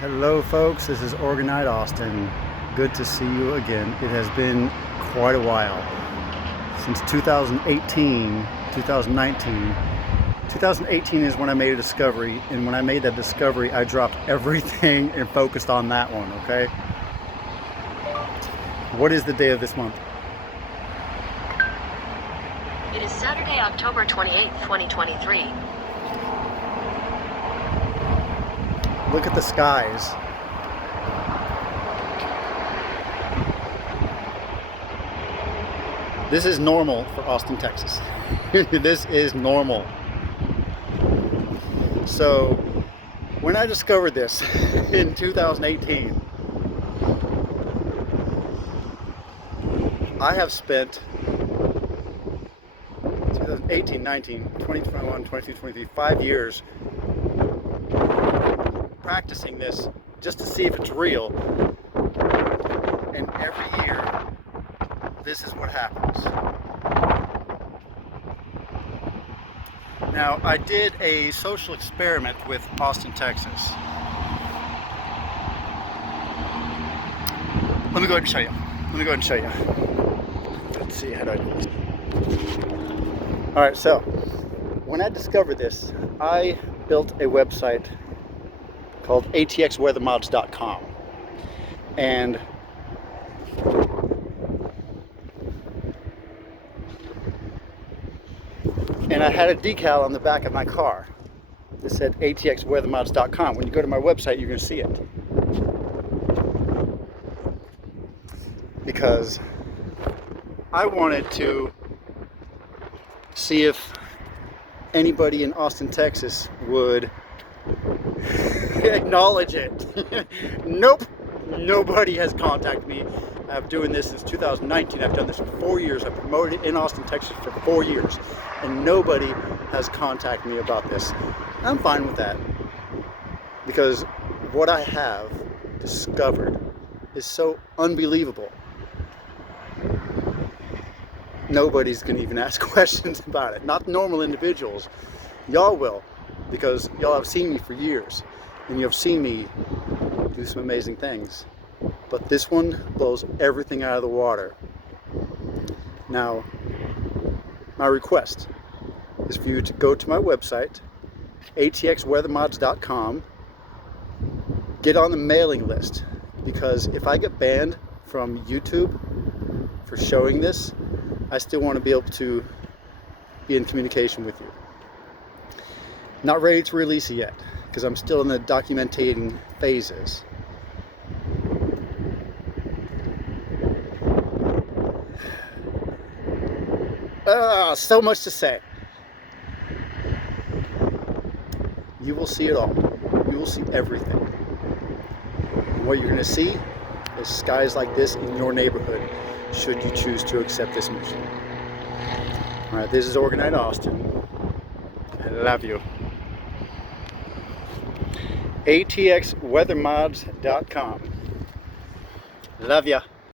Hello folks, this is Orgonite Austin. Good to see you again. It has been quite a while. Since 2018, 2019. 2018 is when I made a discovery, and when I made that discovery, I dropped everything and focused on that one, okay? What is the day of this month? It is Saturday, October 28th, 2023. Look at the skies. This is normal for Austin, Texas. This is normal. So, when I discovered this in 2018, I have spent 2018, 19, 20, 21, 22, 23, 5 years practicing this just to see if it's real, and every year this is what happens. Now, I did a social experiment with Austin, Texas. Let me go ahead and show you. Let's see, how do I do this? Alright, so when I discovered this, I built a website called atxweathermods.com, and I had a decal on the back of my car that said atxweathermods.com. When you go to my website, you're going to see it, because I wanted to see if anybody in Austin, Texas would acknowledge it. Nope, nobody has contacted me. I've been doing this since 2019. I've done this for 4 years. I've promoted it in Austin, Texas for 4 years, and nobody has contacted me about this. I'm fine with that, because what I have discovered is so unbelievable. Nobody's gonna even ask questions about it. Not normal individuals. Y'all will, because y'all have seen me for years, and you have seen me do some amazing things. But this one blows everything out of the water. Now, my request is for you to go to my website, atxweathermods.com, get on the mailing list, because if I get banned from YouTube for showing this, I still want to be able to be in communication with you. Not ready to release it yet, because I'm still in the documenting phases. So much to say. You will see it all. You will see everything. And what you're going to see is skies like this in your neighborhood, should you choose to accept this mission. Alright, this is Orgonite Austin. I love you. atxweathermods.com. Love ya.